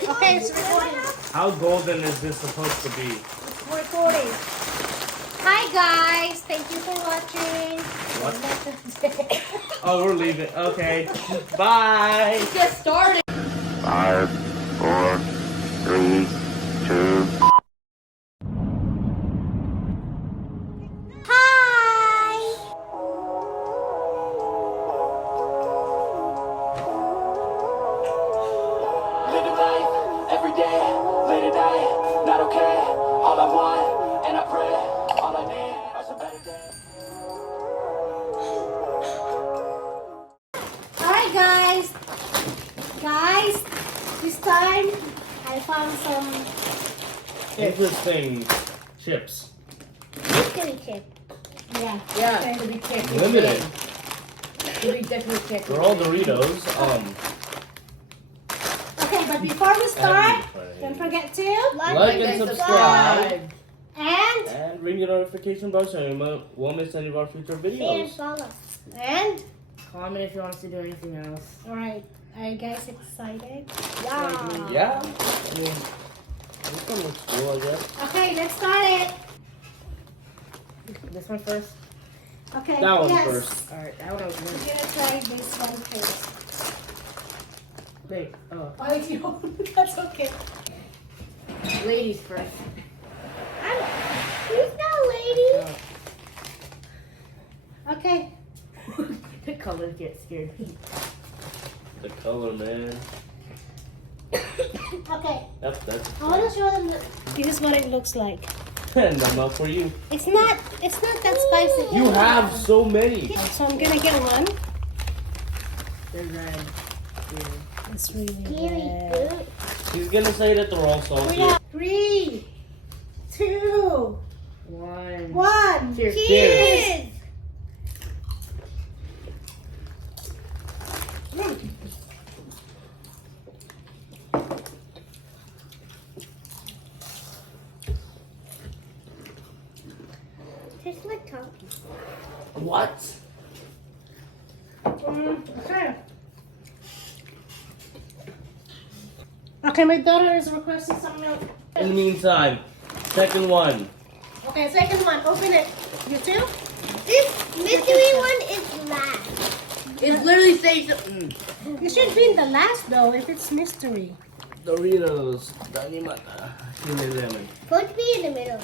Okay, it's recording. How golden is this supposed to be? It's recording. Hi guys, thank you for watching. What? Oh, we're leaving. Okay. Bye. It just started. 5, 4, 3, 2. Hi. Living life every day, late at night, not okay. All I want, and I pray, all I need are some better days. Alright guys, this time I found some Interesting chips. mystery chip. Yeah. Yeah, to be checked. Limited. To be definitely checked. They're all Doritos. Okay, but before we start, don't forget to Like and subscribe. and And ring the notification bell so you won't miss any of our future videos. follow. And Comment if you want us to do anything else. alright, are you guys excited? Yeah. This one looks cool, I guess. Okay, let's start it. This one first. Okay. That one yes. first. Alright, that one I was I'm going gonna try this one first. Wait, oh. Oh, if you that's okay. Ladies first. Who's that lady? Okay. The colors get scared. The color, man. Okay. Yep, that's I want to show them. This is what it looks like. and I'm up for you. It's not that spicy. You have so many. So I'm gonna get one. They're red. Yeah. It's really good. He's gonna say that they're all salty. 3, 2, One. 1. Cheers. Cheers. Tastes like Toffee. What? Okay. Okay, my daughter is requesting some milk. In the meantime, second one. Okay, second one. Open it. You too? This mystery one is last. It literally says. You should be in the last though if it's mystery. Doritos. Danimata. Lemon. Supposed to be in the middle.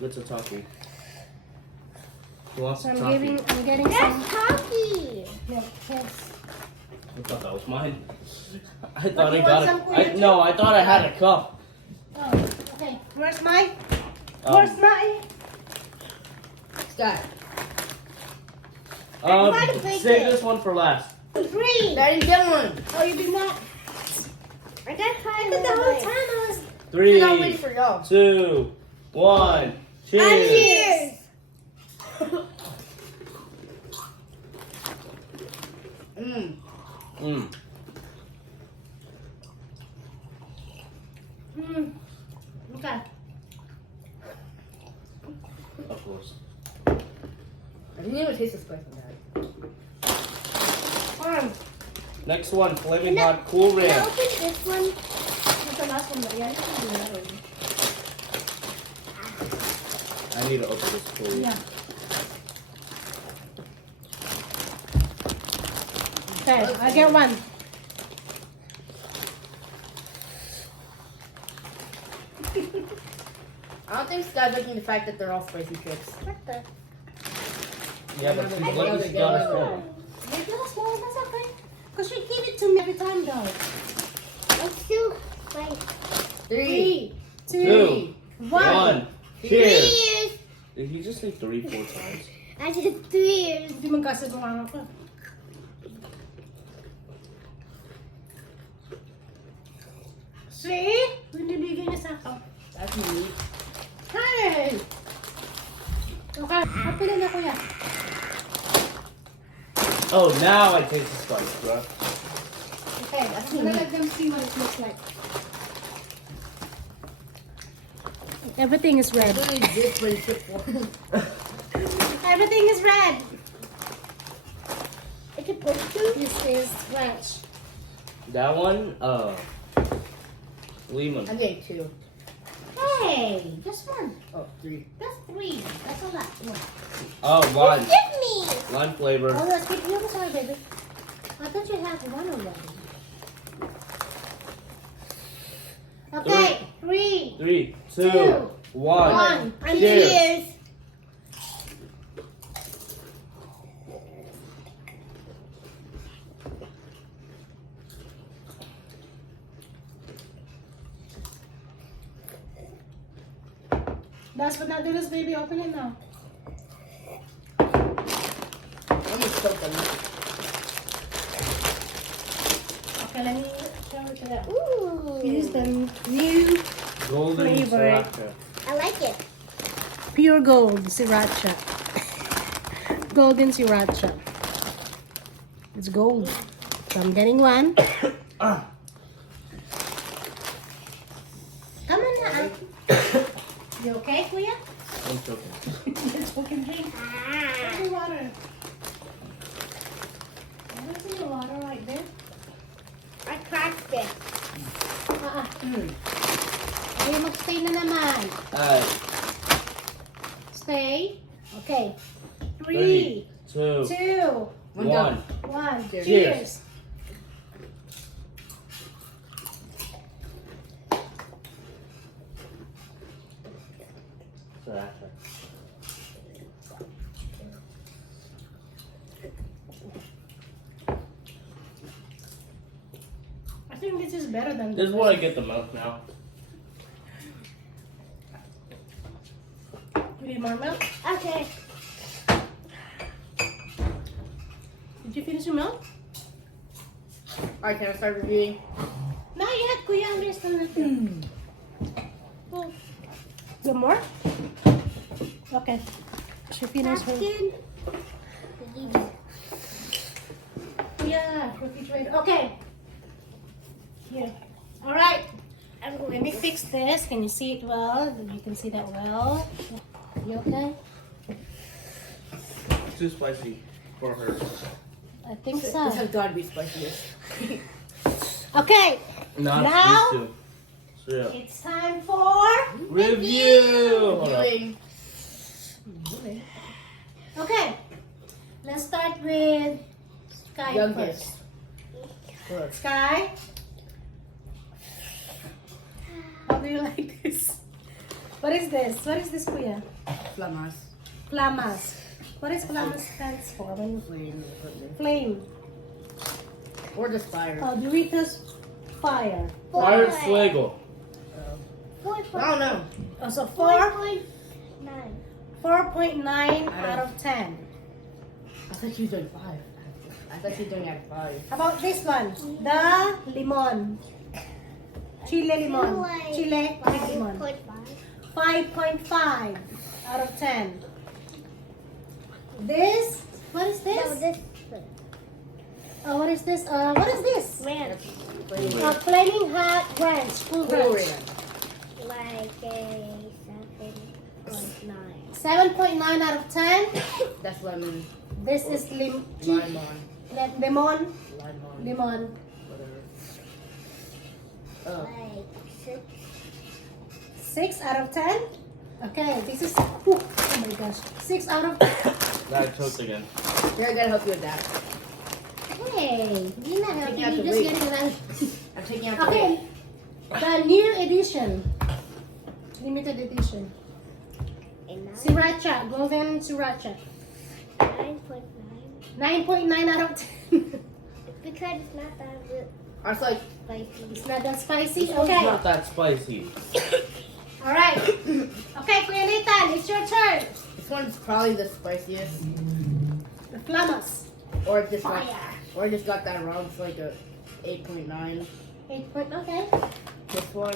What's a toffee? Who wants So a I'm toffee? getting That's some Toffee. milk. Yes. I thought that was mine. I thought you I want got some it. for you too? No, I thought I had a cup. Oh, okay. Where's mine? Um, Where's mine? Scott. trying to break Save it. this one for last. 3. I didn't get one. Oh, you did not. I got tired The of whole the time I was. 3, I'm waiting for y'all. 2, 1. Cheers. Cheers. Mmm. Mm. Okay. Of course. I didn't even taste the spice of that. Next one, Flaming Hot Cool Can I Ranch. open this one? That's the last one. Yeah, you can do that one. I need to open this for you. Yeah. Okay, I get one. I don't think Scott's liking the fact that they're all spicy chips. What the? Yeah, but she's letting you got a phone. You get a small one, that's okay. Because she give it to me every time though. Let's do like 3, 2, 1. 1. three Cheers. years. Did he just say 3, 4 times? I did 3 years. Hindi man kasi mga ako. See? Binibigay niya sa akin. That's unique. Hey! Okay, happy na kuya. Oh, now I taste the spice, bro. Okay, I'm gonna let them see what it looks like. Everything is red. Literally different chip form. Everything is red. It's supposed to. This is ranch. That one, Lemon. I'm getting 2. Hey, just one. Oh, 3. That's 3. That's a lot. One. Oh, lime. Give me. Lime flavor. Oh, let's keep you sorry, baby. I thought you had one already. Okay, 3, 3, 2, 2, 1. 1. And Cheers. cheers. That's what not do this, baby. Open it now. Let me soak them. Okay, let me show it to them. Ooh. Here's the new Golden Flavor. sriracha. I like it. pure gold sriracha. Golden sriracha. It's gold. So I'm getting one. Ah. Come on now. You okay, Kuya? I'm choking. Just fucking drink. Where's the water? Where's the water right there? I cracked it. Okay, mag-stay na naman. Stay. Okay. 3, 2, 2, 1. 1. Cheers. Cheers. Sriracha. I think this is better than This is what I get the most now. You need more milk? Okay. Did you finish your milk? Alright, can I start reviewing? Not yet, Kuya. I'm still not Some more? Okay. She finished her. Napkin. Yeah, refrigerator. Okay. Here. All right. Let me fix this. Can you see it well? You can see that well. You okay? Too spicy for her. I think This so. has got to be spiciest. Okay. Not Now- these two. So, yeah. It's time for Review! Hold on. Reviewing. Okay. Let's start with Sky Youngest. first. Good. Sky. How do you like this? What is this? What is this, Kuya? Flamas. Flamas. What is Flamas stands for? When you Flame. flame. Or just fire. Oh, Doritos fire. Fire Flagel. I don't know. Oh, so 4.9. 4.9 out of 10. I thought you were doing 5. I thought you were doing at 5. How about this one? The lemon. Chile lemon. Chile with lemon. 5.5 out of 10. This? What is No, this? this Oh, what is this? What is this? man, Flaming Hot Ranch. Cool Cool Ranch. Ranch. like a 7.9. 7.9 out of 10. That's lemon. This is lemon. Lemon. Lemon. Whatever. Like 6. 6 out of 10. Okay, this is. Oh my gosh. 6 out of 10. I choked again. Here, I gotta help you with that. Hey, you're not helping. Taking out You're the just weight. getting that. I'm taking out the Okay, weight. the new edition. Limited edition. A 9. Sriracha. Golden Sriracha. 9.9. 9.9 out of 10. Because it's not that good. I was like, Spicy. It's not that spicy. It's Okay. not that spicy. Alright. Okay, Kuya Nathan, it's your turn. this one's probably the spiciest. The Flamas. Or it just got, Fire. or I just got that wrong. It's like a 8.9. 8 point. Okay. This one,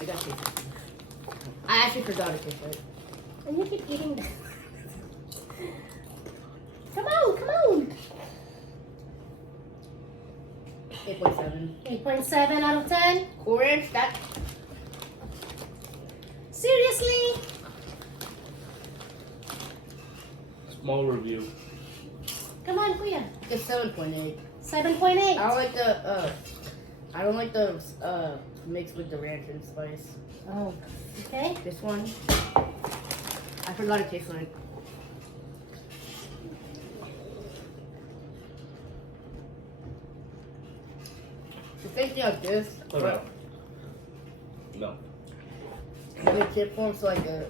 I got this. I actually forgot to taste it. And you keep eating that. Come on, come on. 8.7. 8.7 out of 10. Cool Ranch, that Seriously? Small review. Come on, Kuya. is 7.8. 7.8. I like the I don't like the mixed with the ranch and spice. Oh, okay. This one, I forgot it tastes like. The same thing like this, Oh, no. No. but the chip form's like a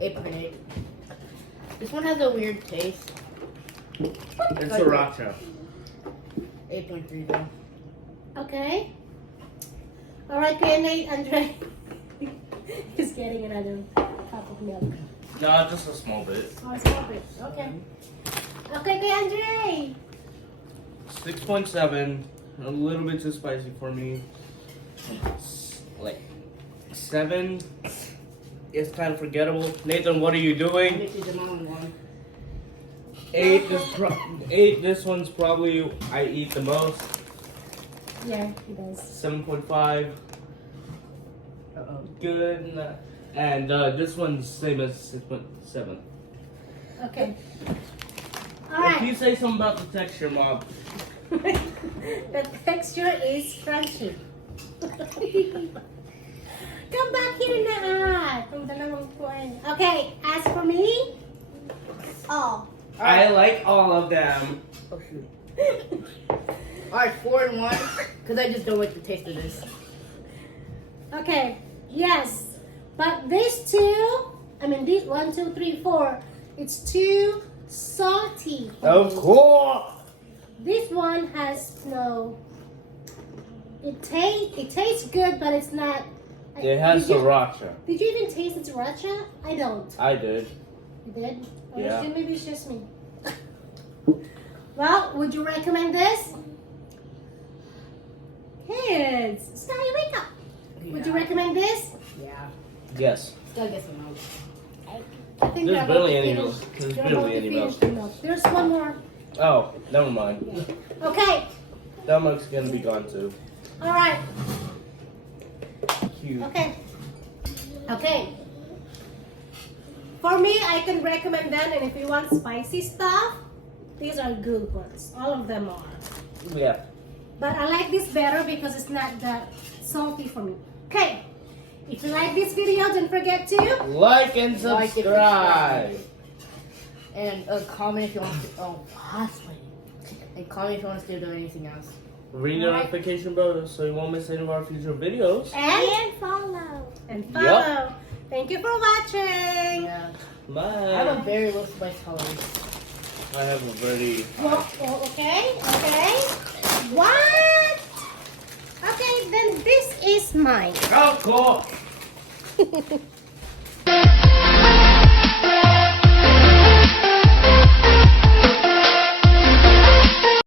8.8. This one has a weird taste. It's sriracha. 8.3 though. Okay. All right, Kuya Andre. He's getting another cup of milk. No, just a small bit. Oh, stop it. Okay. Okay, Kuya Andre. 6.7. A little bit too spicy for me. Like 7. It's kind of forgettable. Nathan, what are you doing? This is the mom one. 8. 8. This one's probably I eat the most. Yeah, he does. 7.5. Good. And this one's same as 6.7. Okay. All If right. you say something about the texture, Mom. The texture is crunchy. Come back here na. Okay, as for me, oh. I like all of them. Oh shoot. Alright, 4 and 1, because I just don't like the taste of this. Okay, yes. But these two, I mean, these 1, 2, 3, 4, it's too salty. Of course. This one has no. It tastes good, but it's not. It has Did you- sriracha. Did you even taste the sriracha? I don't. I did. You did? Or Yeah. maybe it's just me. Well, would you recommend this? Kids, Sky, wake up. Would you recommend this? Yeah. Yes. Still get some milk. I think There's they're about barely to any finish- milk. There's they're barely about to any finish milk. the milk. There's one more. Oh, never mind. Okay. That milk's gonna be gone too. All right. Cute. Okay. Okay. For me, I can recommend them, and if you want spicy stuff, these are good ones. All of them are. Yeah. But I like this better because it's not that salty for me. Okay. If you like this video, don't forget to Like and Like and subscribe. And comment if you want to. Oh, possibly. And comment if you want us to do anything else. Ring the notification bell so you won't miss any of our future videos. and Follow. follow. Yup. Thank you for watching. Yeah. Bye. I have a very low spice tolerance. I have a very. Okay. What? Okay, then this is mine. Of course.